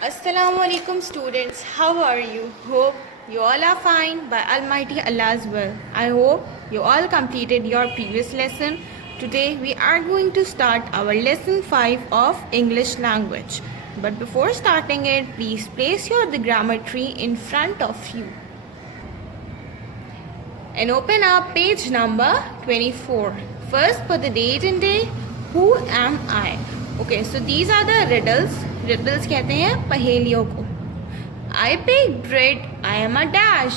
Assalamualaikum students, how are you? Hope you all are fine by Almighty Allah's will. I hope you all completed your previous lesson. Today we are going to start our lesson 5 of English language. But before starting it, please place the grammar tree in front of you. And open up page number 24. First put the date and day. Who am I? Okay, so these are the riddles. Riddles कहते हैं पहेलियों को. I bake bread. I am a dash.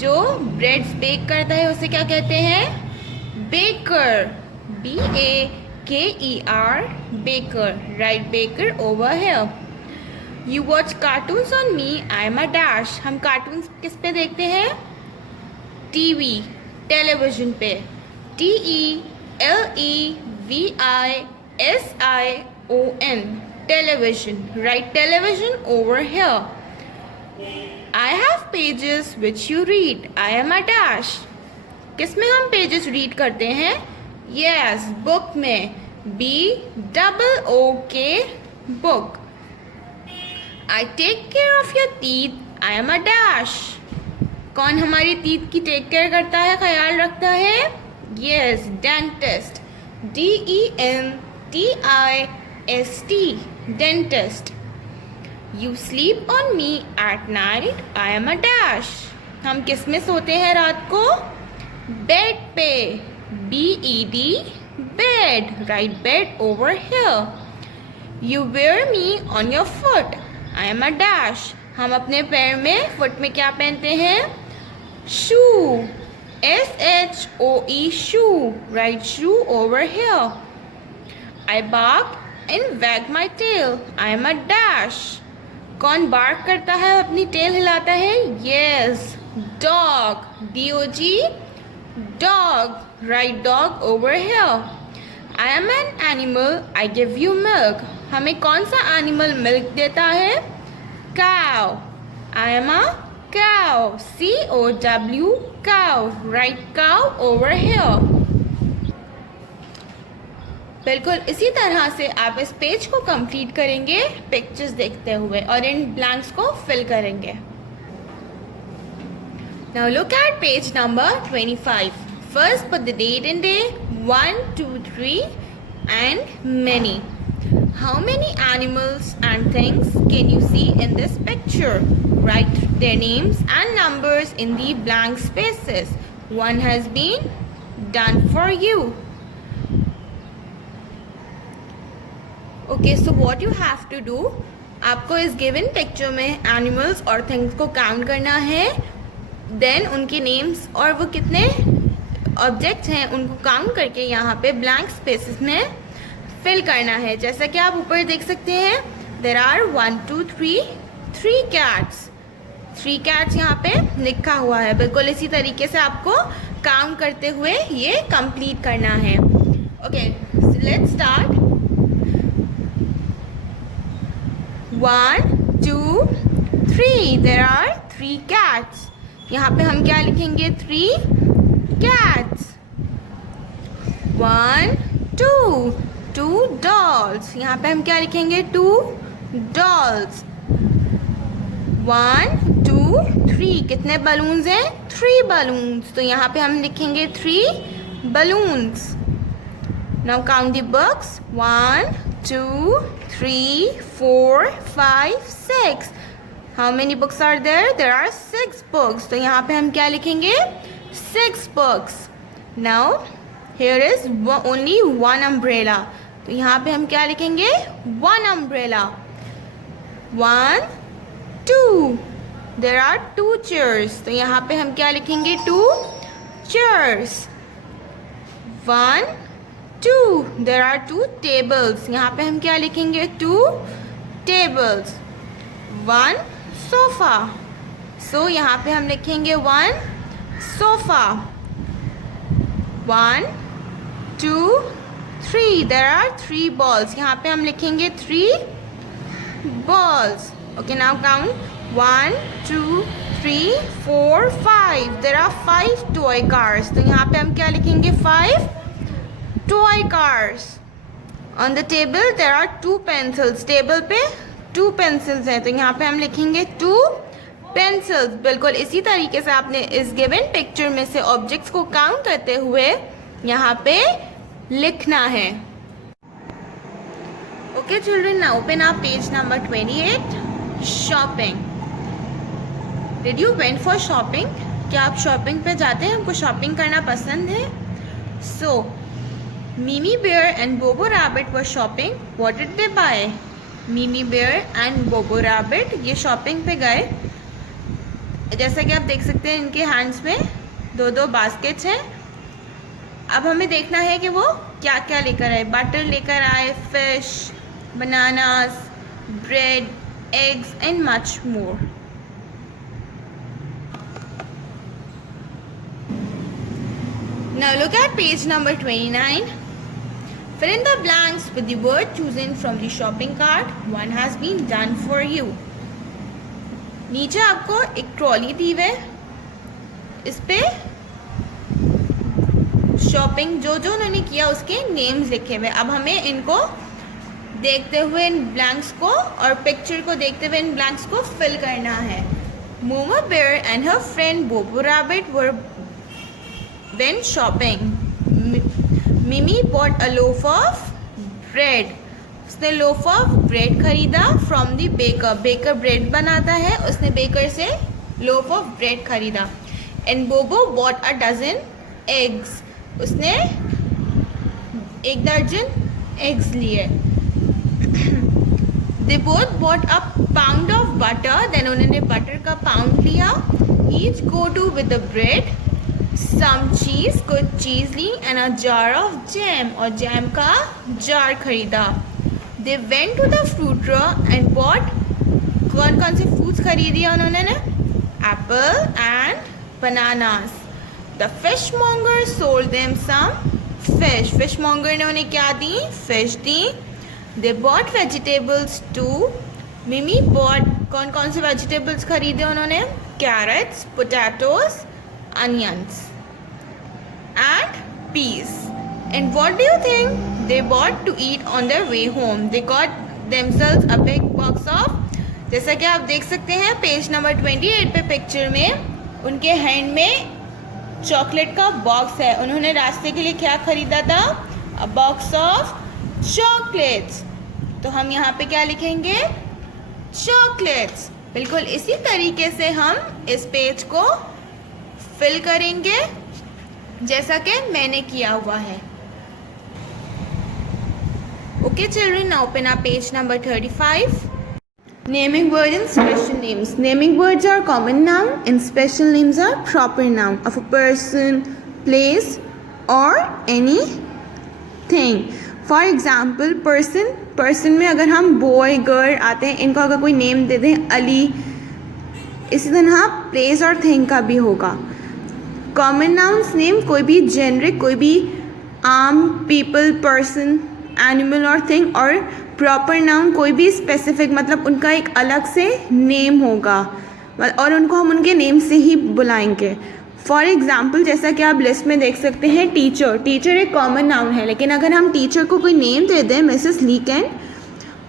जो breads bake करता है उसे क्या कहते हैं? Baker. BAKER. Baker. Right, baker over here. You watch cartoons on me. I am a dash. हम कार्टून्स किस पे देखते हैं? टीवी, टेलीविजन पे. TELEVISION. Television. Write television over here. I have pages which you read. I am a dash. किस में हम pages read करते हैं? Yes, बुक में. BOOK. Book. I take care of your teeth. I am a dash. कौन हमारी teeth की take care करता है, ख्याल रखता है? Yes, dentist. DENTIST. Dentist. You sleep on me at night. I am a dash. हम किस में सोते हैं रात को? बेड पे. BED. Bed. Right, bed over here. You wear me on your foot. I am a dash. हम अपने पैर में, फुट में क्या पहनते हैं? Shoe. SHOE. Shoe. Right, shoe over here. I bark and wag my tail. I am a dash. कौन bark करता है, अपनी टेल हिलाता है? Yes, dog. DOG. Dog. Right, dog over here. I am an animal. I give you milk. हमें कौन सा animal milk देता है? Cow. I am a cow. COW. Cow. Right, cow over here. बिल्कुल इसी तरह से आप इस पेज को कंप्लीट करेंगे पिक्चर्स देखते हुए और इन ब्लैंक्स को फिल करेंगे. Now look at page number 25. First put the date and day. 1, 2, 3 and many. How many animals and things can you see in this picture? Write their names and numbers in the blank spaces. One has been done for you. Okay, so what you have to do, आपको इस given picture में animals और things को count करना है. Then उनके names और वो कितने ऑब्जेक्ट्स हैं उनको काउंट करके यहाँ पे ब्लैंक स्पेसेस में फिल करना है. जैसा कि आप ऊपर देख सकते हैं, देर आर 1, 2, 3 कैट्स. 3 कैट्स यहाँ पे लिखा हुआ है. बिल्कुल इसी तरीके से आपको काउंट करते हुए ये कंप्लीट करना है. Okay, let's start. 1, 2, 3. There are 3 cats. यहाँ पे हम क्या लिखेंगे? 3 कैट्स. 1, 2 dolls. यहाँ पे हम क्या लिखेंगे? 2 dolls. 1, 2, 3. कितने बलून्स हैं? 3 बलून्स. तो यहाँ पे हम लिखेंगे 3 balloons. Now count the books. 1, 2, 3, 4, 5, 6. How many books are there? There are 6 books. तो यहाँ पे हम क्या लिखेंगे? 6 books. Now here is only 1 umbrella. तो यहाँ पे हम क्या लिखेंगे? 1 अम्ब्रेला. 1, 2. There are 2 chairs. तो यहाँ पे हम क्या लिखेंगे? 2 चेयर्स. 1, 2. There are 2 tables. यहाँ पे हम क्या लिखेंगे? 2 टेबल्स. 1 सोफा. सो यहाँ पे हम लिखेंगे 1 सोफा. 1, 2, 3. There are 3 balls. यहाँ पे हम लिखेंगे 3 balls. Okay, now count. 1, 2, 3, 4, 5. There are 5 toy cars. तो यहाँ पे हम क्या लिखेंगे? 5 toy cars. On the table there are 2 pencils. Table पे 2 पेंसिल्स हैं, तो यहाँ पे हम लिखेंगे 2 पेंसिल्स। बिल्कुल इसी तरीके से आपने इस गिवन पिक्चर में से ऑब्जेक्ट्स को काउंट करते हुए यहाँ पे लिखना है। Okay children, now open up page number 28, shopping. Did you went for shopping? क्या आप शॉपिंग पे जाते हैं? हमको शॉपिंग करना पसंद है। So Mimi Bear and Bobo Rabbit were shopping. What did they buy? Mimi Bear and Bobo Rabbit ये शॉपिंग पे गए। जैसा कि आप देख सकते हैं इनके हैंड्स में 2 बास्केट्स हैं। अब हमें देखना है कि वो क्या क्या लेकर आए। बटर लेकर आए, fish, bananas, bread, eggs and much more. Now look at page number 29. Fill in the blanks with the word chosen from the shopping cart. One has been done for you. नीचे आपको एक trolley दी हुई है, इस पे shopping जो जो उन्होंने किया उसके नेम्स लिखे हुए। अब हमें इनको देखते हुए इन ब्लैंक्स को और पिक्चर को देखते हुए इन ब्लैंक्स को फिल करना है। Momo Bear and her friend Bobo Rabbit were went shopping. Mimi bought a loaf of bread. उसने लोफ ऑफ ब्रेड खरीदा from the baker. Baker bread बनाता है, उसने बेकर से लोफ ऑफ ब्रेड खरीदा। And Bobo bought a dozen eggs. उसने 1 दर्जन eggs लिए। They both bought a pound of butter. Then उन्होंने बटर का पाउंड लिया। Each go to with the bread, सम चीज, कुछ चीज ली, and a jar of jam, और जैम का जार खरीदा। They went to the fruit row and bought. कौन कौन से फ्रूट्स खरीदिया उन्होंने? Apple and bananas. The fishmonger sold them some fish. Fishmonger ने उन्हें क्या दी? फिश दी। They bought vegetables too. Mimi bought. कौन कौन से वेजिटेबल्स खरीदे उन्होंने? Carrots, potatoes, onions and peas. And what do you think they bought to eat on their way home? They got themselves a big box of, जैसा कि आप देख सकते हैं पेज नंबर 28 पे पिक्चर में उनके हैंड में चॉकलेट का बॉक्स है। उन्होंने रास्ते के लिए क्या खरीदा था? अ बॉक्स ऑफ चॉकलेट्स। तो हम यहाँ पे क्या लिखेंगे? चॉकलेट्स। बिल्कुल इसी तरीके से हम इस पेज को फिल करेंगे जैसा कि मैंने किया हुआ है। Okay children, now open up page number 35. Naming words and special names. Naming words are common noun and special names are proper noun of a person, place or anything. For example, person में अगर हम boy, girl आते हैं, इनको अगर कोई name दे दें अली, इसी तरह प्लेस और थिंग का भी होगा। कॉमन नाउन्स नेम कोई भी जेनरिक, कोई भी आम, पीपल, पर्सन, एनिमल और थिंग, और प्रॉपर नाउन कोई भी स्पेसिफिक, मतलब उनका एक अलग से नेम होगा और उनको हम उनके नेम से ही बुलाएंगे। फॉर एग्ज़ाम्पल जैसा कि आप लिस्ट में देख सकते हैं टीचर। टीचर एक कॉमन नाउन है, लेकिन अगर हम टीचर को कोई नेम दे दें मिसेस लीकेंड,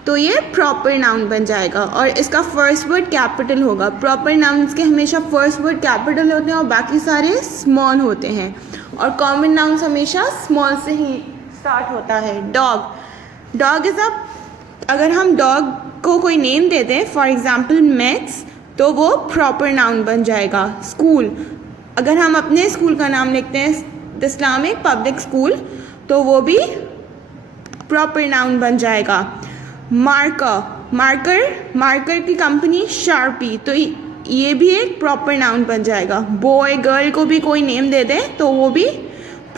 तो ये प्रॉपर नाउन बन जाएगा और इसका फर्स्ट वर्ड कैपिटल होगा। प्रॉपर नाउन्स के हमेशा फर्स्ट वर्ड कैपिटल होते हैं और बाकी सारे स्मॉल होते हैं, और कॉमन नाउन्स हमेशा स्मॉल से ही स्टार्ट होता है। डॉग इज़ अ, अगर हम डॉग को कोई नेम दे दें फॉर एग्ज़ाम्पल मैथ्स, तो वो प्रॉपर नाउन बन जाएगा। स्कूल, अगर हम अपने स्कूल का नाम लिखते हैं द इस्लामिक पब्लिक स्कूल, तो वो भी प्रॉपर नाउन बन जाएगा। मार्कर की कंपनी शार्पी, तो ये भी एक प्रॉपर नाउन बन जाएगा। बॉय गर्ल को भी कोई नेम दे दे तो वो भी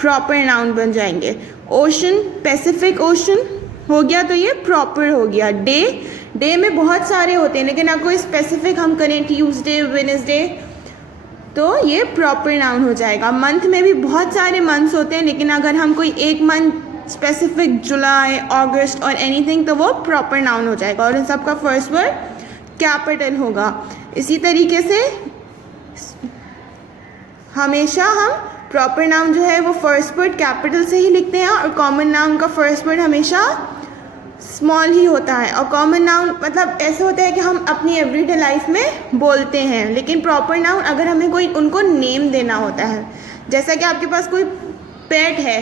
प्रॉपर नाउन बन जाएंगे। ओशन, पैसिफिक ओशन हो गया तो ये प्रॉपर हो गया। डे में बहुत सारे होते हैं, लेकिन अगर कोई स्पेसिफिक हम करें ट्यूसडे, वेडनेसडे, तो ये प्रॉपर नाउन हो जाएगा। मंथ में भी बहुत सारे मंथ्स होते हैं, लेकिन अगर हम कोई एक मंथ स्पेसिफिक जुलाई, अगस्त और एनीथिंग, तो वो प्रॉपर नाउन हो जाएगा और इन सब का फर्स्ट वर्ड कैपिटल होगा। इसी तरीके से हमेशा हम प्रॉपर नाउन जो है वो फर्स्ट वर्ड कैपिटल से ही लिखते हैं और कॉमन नाउन का फर्स्ट वर्ड हमेशा स्मॉल ही होता है। और कॉमन नाउन मतलब ऐसे होता है कि हम अपनी एवरीडे लाइफ में बोलते हैं, लेकिन प्रॉपर नाउन अगर हमें कोई उनको नेम देना होता है, जैसा कि आपके पास कोई पेट है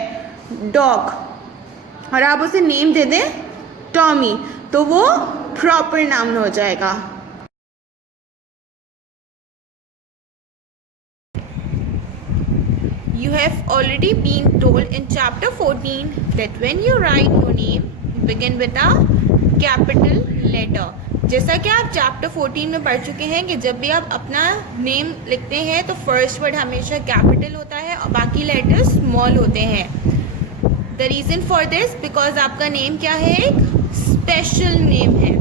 डॉग और आप उसे नेम दे दें टॉमी, तो वो प्रॉपर नाउन हो जाएगा। You have already been told in chapter 14 that when you write your name, begin with a capital letter. जैसा कि आप चैप्टर 14 में पढ़ चुके हैं कि जब भी आप अपना नेम लिखते हैं तो फर्स्ट वर्ड हमेशा कैपिटल होता है और बाकी लेटर्स स्मॉल होते हैं। The reason for this because आपका नेम क्या है, एक स्पेशल नेम है।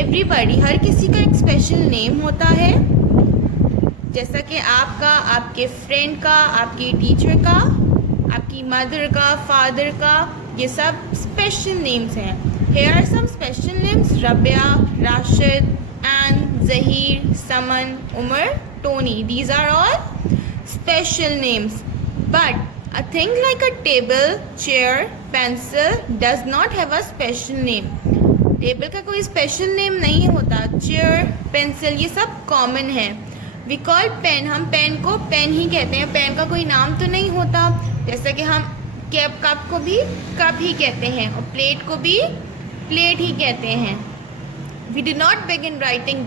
एवरीबडी, हर किसी का एक स्पेशल नेम होता है, जैसा कि आपका, आपके फ्रेंड का, आपकी टीचर का, आपकी मदर का, फादर का, ये सब स्पेशल नेम्स हैं। Here are some special names: Rabia, Rashid, Ann, Zaheer, Saman, Umar, Tony. These are all special names. But a thing like a table, chair, pencil does not have a special name. Table का कोई special name नहीं होता। Chair, pencil, ये सब common है। We call pen, हम pen को pen ही कहते हैं, पेन का कोई नाम तो नहीं होता। जैसे कि हम कप को भी कप ही कहते हैं और प्लेट को भी प्लेट ही कहते हैं। We do not begin writing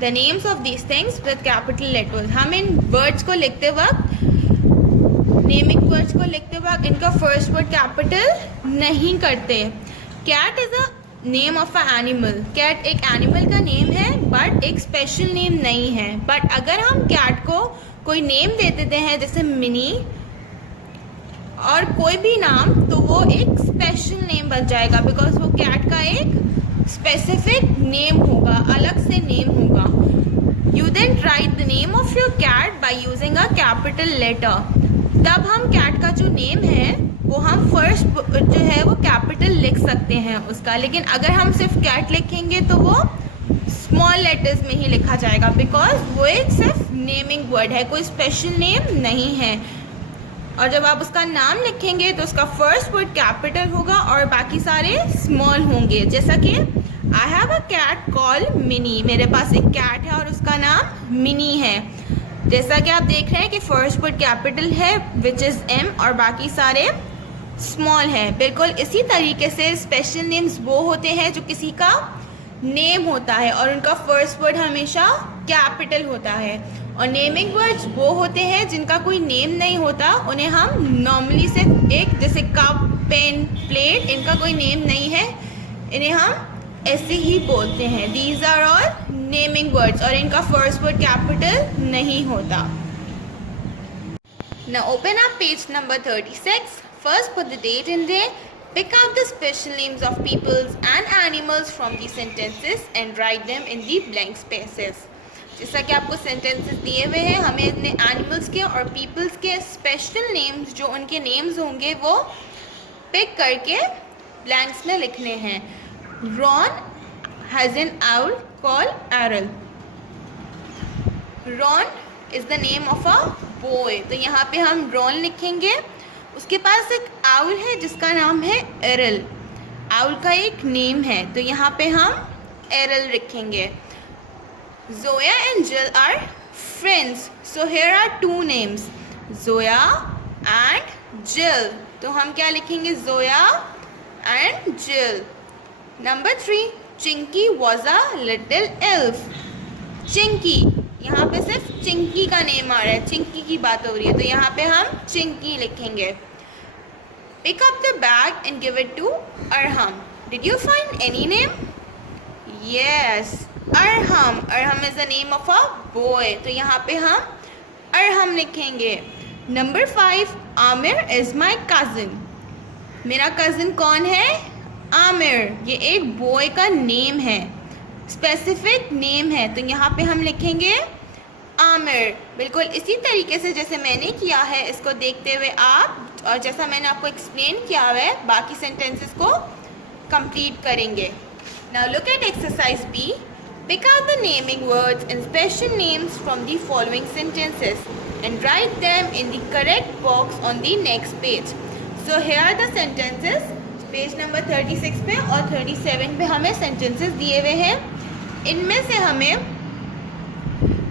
the names of these things with capital letters. हम इन वर्ड्स को लिखते वक्त, नेमिंग वर्ड्स को लिखते वक्त इनका फर्स्ट वर्ड कैपिटल नहीं करते। Cat is a name of an animal, cat एक एनिमल का नेम है बट एक स्पेशल नेम नहीं है। बट अगर हम कैट को कोई नेम दे देते हैं जैसे मिनी और कोई भी नाम, तो वो एक स्पेशल नेम बन जाएगा बिकॉज वो कैट का एक स्पेसिफिक नेम होगा, अलग से नेम होगा। You then write the name of your cat by using a capital letter. तब हम कैट का जो नेम है वो हम फर्स्ट जो है वो कैपिटल लिख सकते हैं उसका, लेकिन अगर हम सिर्फ कैट लिखेंगे तो वो स्मॉल लेटर्स में ही लिखा जाएगा बिकॉज वो एक सिर्फ नेमिंग वर्ड है, कोई स्पेशल नेम नहीं है। और जब आप उसका नाम लिखेंगे तो उसका फर्स्ट वर्ड कैपिटल होगा और बाकी सारे स्मॉल होंगे। जैसा कि I have a cat call Mini, मेरे पास एक कैट है और उसका नाम मिनी है। जैसा कि आप देख रहे हैं कि फर्स्ट वर्ड कैपिटल है विच इज़ एम और बाकी सारे स्मॉल है। बिल्कुल इसी तरीके से स्पेशल नेम्स वो होते हैं जो किसी का नेम होता है और उनका फर्स्ट वर्ड हमेशा कैपिटल होता है। और नेमिंग वर्ड्स वो होते हैं जिनका कोई नेम नहीं होता, उन्हें हम नॉर्मली सिर्फ एक, जैसे कप, पेन, प्लेट, इनका कोई नेम नहीं है, इन्हें हम ऐसे ही बोलते हैं। These are all naming words और इनका फर्स्ट वर्ड कैपिटल नहीं होता। Now open up page number 36. First put the date in there. Pick out the special names of peoples and animals from the sentences and write them in the blank spaces. जैसा कि आपको sentences दिए हुए हैं, हमें अपने animals के और पीपल्स के स्पेशल नेम्स जो उनके नेम्स होंगे वो पिक करके ब्लैंक्स में लिखने हैं। Ron has an owl called Errol. Ron is the name of a boy, तो यहाँ पे हम रॉन लिखेंगे। उसके पास एक आउल है जिसका नाम है एरल, आउल का एक नेम है, तो यहाँ पे हम एरल लिखेंगे। Zoya and Jill are friends, so here are two names, Zoya and Jill. तो हम क्या लिखेंगे, Zoya and Jill. Number 3, Chinky was a little elf. Chinky, यहाँ पे सिर्फ चिंकी का नेम आ रहा है, चिंकी की बात हो रही है, तो यहाँ पे हम चिंकी लिखेंगे। Pick up the bag and give it to Arham. Did you find any name? Yes. Arham, Arham is the name of a boy, तो यहाँ पे हम अरहम लिखेंगे। Number 5, Aamir is my cousin. मेरा कज़न कौन है, आमिर, ये एक बॉय का नेम है, स्पेसिफिक नेम है, तो यहाँ पे हम लिखेंगे आमिर। बिल्कुल इसी तरीके से जैसे मैंने किया है, इसको देखते हुए आप और जैसा मैंने आपको एक्सप्लेन किया हुआ है बाकी सेंटेंसेस को कंप्लीट करेंगे। Now look at exercise B. Pick out the naming words and special names from the following sentences and write them in the correct box on the next page. So here are the sentences. Page number 36 पे और 37 पे हमें sentences दिए हुए हैं। इनमें से हमें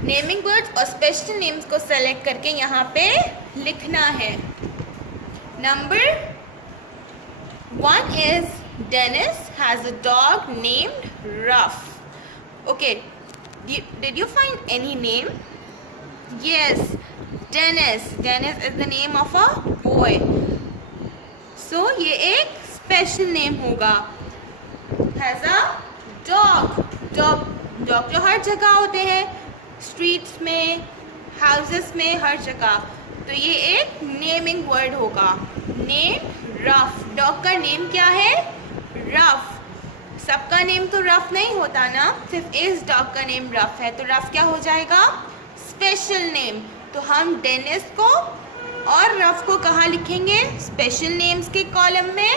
नेमिंग वर्ड्स और स्पेशल नेम्स को सेलेक्ट करके यहाँ पे लिखना है। Number 1 is Dennis has a dog named Ruff. Okay, did you find any name? Yes, Dennis. Dennis is the name of a boy. So ये एक स्पेशल नेम होगा। Has a dog. Dog जो हर जगह होते हैं, स्ट्रीट्स में, houses में, हर जगह। तो ये एक नेमिंग वर्ड होगा। Name rough. डॉग का नेम क्या है? रफ। सबका नेम तो रफ नहीं होता ना, सिर्फ इस डॉग का नेम रफ है, तो रफ क्या हो जाएगा? Special name. तो हम डेनिस को और रफ को कहाँ लिखेंगे? स्पेशल नेम्स के कॉलम में,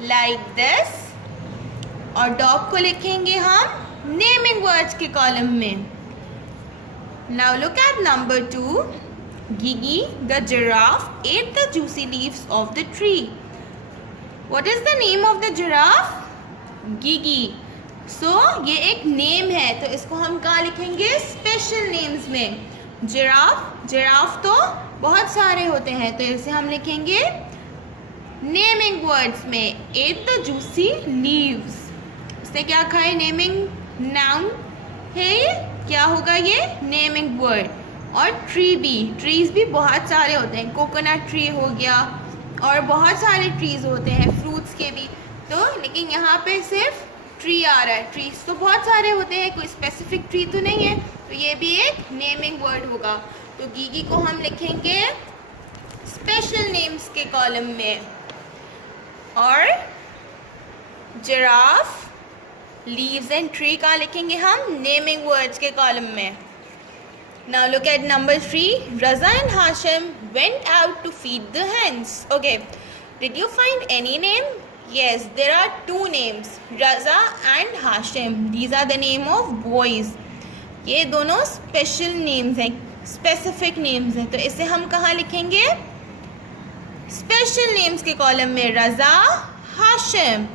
लाइक दिस। और डॉग को लिखेंगे हम नेमिंग वर्ड्स के कॉलम में। Now look at number 2. Gigi the giraffe ate the juicy leaves of the tree. What is the name of the giraffe? Gigi. So ये एक नेम है, तो इसको हम कहाँ लिखेंगे? स्पेशल नेम्स में। जिराफ तो बहुत सारे होते हैं, तो इसे हम लिखेंगे नेमिंग वर्ड्स में। ate the juicy leaves. इससे क्या खाए? नेमिंग नाउन है, क्या होगा ये? Naming word. और ट्रीज भी बहुत सारे होते हैं। कोकोनट ट्री हो गया और बहुत सारे ट्रीज होते हैं, फ्रूट्स के भी। तो लेकिन यहाँ पे सिर्फ ट्री आ रहा है। ट्रीज तो बहुत सारे होते हैं, कोई स्पेसिफिक ट्री तो नहीं है, तो ये भी एक नेमिंग वर्ड होगा। तो गीगी को हम लिखेंगे स्पेशल नेम्स के कॉलम में, और जिराफ, लीव्स एंड ट्री का लिखेंगे हम नेमिंग वर्ड्स के कॉलम में। Now look at number 3. Raza and Hashim went out to feed the hens. Okay, did you find any name? Yes, there are 2 names, Raza and Hashim. These are the name of boys. ये दोनों special names हैं, specific names हैं, तो इसे हम कहाँ लिखेंगे? Special names के कॉलम में। Raza, Hashim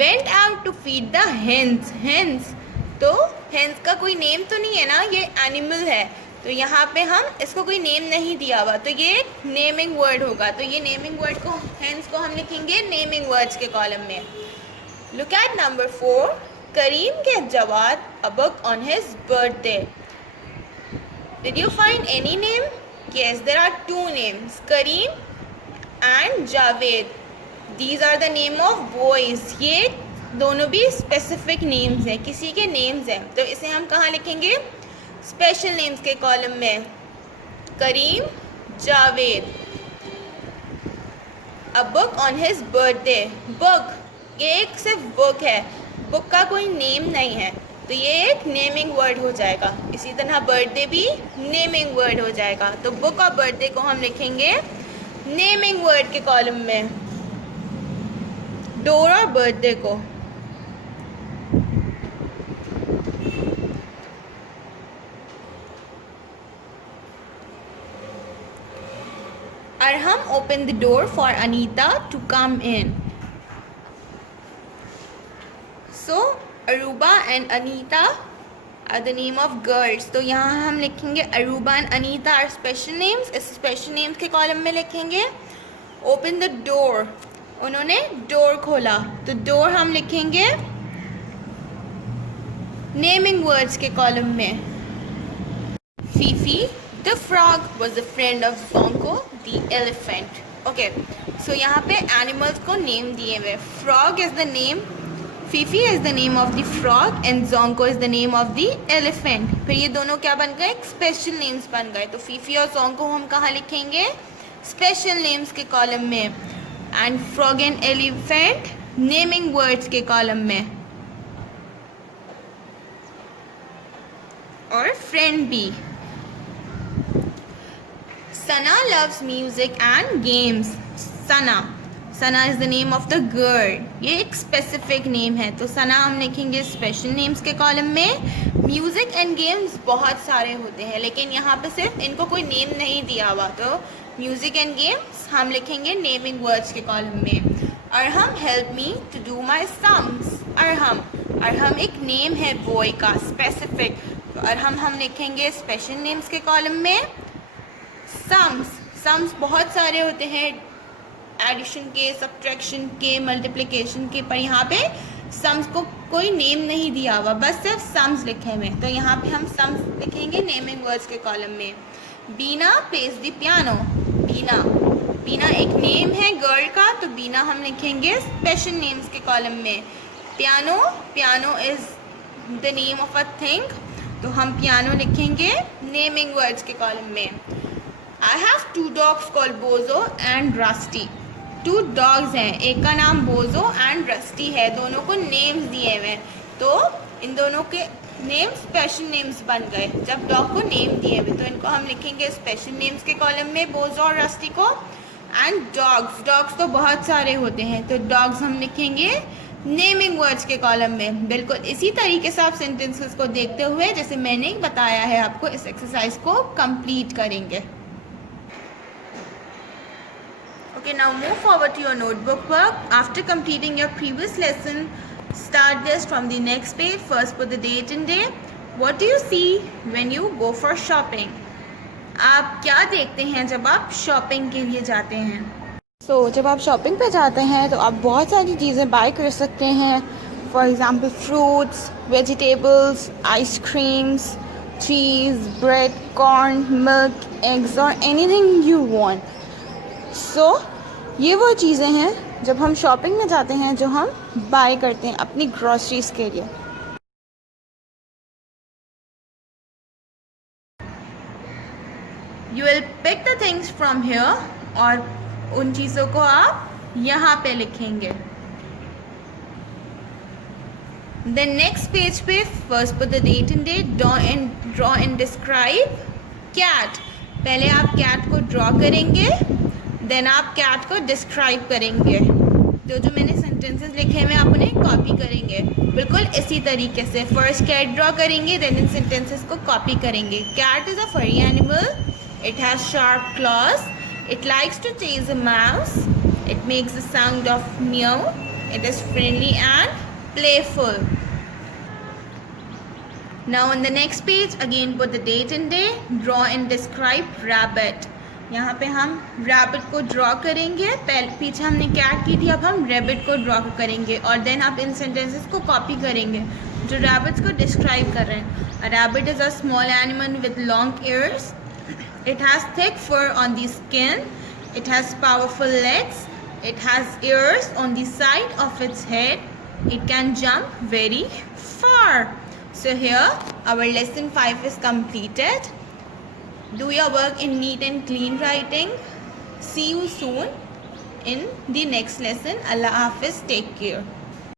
went out to feed the hens. तो हेंस का कोई नेम तो नहीं है ना, ये एनिमल है, तो यहाँ पे हम इसको कोई नेम नहीं दिया हुआ, तो ये एक नेमिंग वर्ड होगा। तो ये नेमिंग वर्ड को, हेंस को हम लिखेंगे नेमिंग वर्ड्स के कॉलम में। Look at number 4. Karim gave Jawad a book on his birthday. Did you find any name? Yes, there are 2 names, Kareem and Javed. These are the name of boys. ये दोनों भी specific names हैं, किसी के names हैं, तो इसे हम कहाँ लिखेंगे? स्पेशल नेम्स के कॉलम में। Karim, Javed. A book on his birthday. Book, ये एक सिर्फ बुक है, बुक का कोई नेम नहीं है, तो ये एक नेमिंग वर्ड हो जाएगा। इसी तरह बर्थडे भी नेमिंग वर्ड हो जाएगा। तो बुक और बर्थडे को हम लिखेंगे नेमिंग वर्ड के कॉलम में। डोर और बर्थडे को। Arham opened the door for Anita to come in. So Aruba and Anita are the name of girls. तो यहाँ हम लिखेंगे Aruba and Anita are special names. इस special names के कॉलम में लिखेंगे open the door. उन्होंने डोर खोला, तो डोर हम लिखेंगे नेमिंग वर्ड्स के कॉलम में। Fifi the frog was a friend of Zonko the elephant. Okay, so यहाँ पे animals को नेम दिए हुए। Frog is the name, Fifi is the name of the frog and Zonko is the name of the elephant. फिर ये दोनों क्या बन गए? स्पेशल नेम्स बन गए। तो Fifi और Zonko हम कहाँ लिखेंगे? स्पेशल नेम्स के कॉलम में, and frog and elephant naming words के कॉलम में, और फ्रेंड भी। Sana loves music and games. Sana is the name of the girl. ये एक स्पेसिफिक नेम है, तो Sana हम लिखेंगे स्पेशल नेम्स के कॉलम में। म्यूज़िक एंड गेम्स बहुत सारे होते हैं, लेकिन यहाँ पे सिर्फ इनको कोई नेम नहीं दिया हुआ, तो म्यूजिक एंड गेम्स हम लिखेंगे नेमिंग वर्ड्स के कॉलम में। Arham help me to do my sums. Arham एक नेम है बॉय का, स्पेसिफिक, तो अरहम हम लिखेंगे स्पेशल नेम्स के कॉलम में। सम्स बहुत सारे होते हैं, एडिशन के, सब्ट्रैक्शन के, मल्टीप्लिकेशन के, पर यहाँ पे सम्स को कोई नेम नहीं दिया हुआ, बस सिर्फ सम्स लिखे हुए, तो यहाँ पे हम सम्स लिखेंगे नेमिंग वर्ड्स के कॉलम में। बीना प्लेज द पियानो। बीना एक नेम है गर्ल का, तो बीना हम लिखेंगे स्पेशल नेम्स के कॉलम में। Piano is the name of a thing, तो हम पियानो लिखेंगे नेमिंग वर्ड्स के कॉलम में। आई हैव 2 dogs कॉल्ड बोजो एंड रस्टी। 2 dogs हैं, एक का नाम बोजो एंड रस्टी है, दोनों को नेम्स दिए हुए हैं, तो इन दोनों के नेम स्पेशल नेम्स बन गए। जब डॉग को नेम दिए हुए तो इनको हम लिखेंगे स्पेशल नेम्स के कॉलम में, बोजो और रस्टी को। एंड डॉग्स तो बहुत सारे होते हैं, तो डॉग्स हम लिखेंगे नेमिंग वर्ड्स के कॉलम में। बिल्कुल इसी तरीके से आप सेंटेंसेस को देखते हुए जैसे मैंने बताया है आपको इस एक्सरसाइज को कंप्लीट करेंगे। Okay, now move forward to your notebook work. After completing your previous lesson, start this from the next page. First put the date and day. What do you see when you go for shopping? आप क्या देखते हैं जब आप shopping के लिए जाते हैं? जब आप शॉपिंग पे जाते हैं तो आप बहुत सारी चीज़ें बाय कर सकते हैं। For example fruits, vegetables, ice creams, cheese, bread, corn, milk, eggs और एनीथिंग यू वांट। ये वो चीज़ें हैं जब हम शॉपिंग में जाते हैं जो हम बाय करते हैं अपनी ग्रॉसरीज के लिए। You will pick the things from here, और उन चीज़ों को आप यहाँ पे लिखेंगे। देन नेक्स्ट पेज पे first put the date and date, draw and describe cat. पहले आप कैट को ड्रॉ करेंगे, देन आप कैट को डिस्क्राइब करेंगे। जो मैंने सेंटेंसेस लिखे हैं आप उन्हें कॉपी करेंगे बिल्कुल इसी तरीके से। फर्स्ट कैट ड्रॉ करेंगे, देन इन सेंटेंसेस को कॉपी करेंगे। Cat is a furry animal, it has sharp claws, it likes to chase a mouse, it makes the sound of meow, it is friendly and playful. Now on the next page again put the date and day, draw and describe rabbit। यहाँ पे हम rabbit को draw करेंगे, पीछे हमने cat की थी, अब हम रैबिट को ड्रॉ करेंगे, और देन आप इन सेंटेंसेस को कॉपी करेंगे जो रैबिट्स को डिस्क्राइब कर रहे हैं। A rabbit is a small animal with long ears, it has thick fur on the skin, it has powerful legs, it has ears on the side of its head, it can jump very far. So here our lesson 5 is completed. Do your work in neat and clean writing. See you soon in the next lesson. Allah Hafiz. Take care.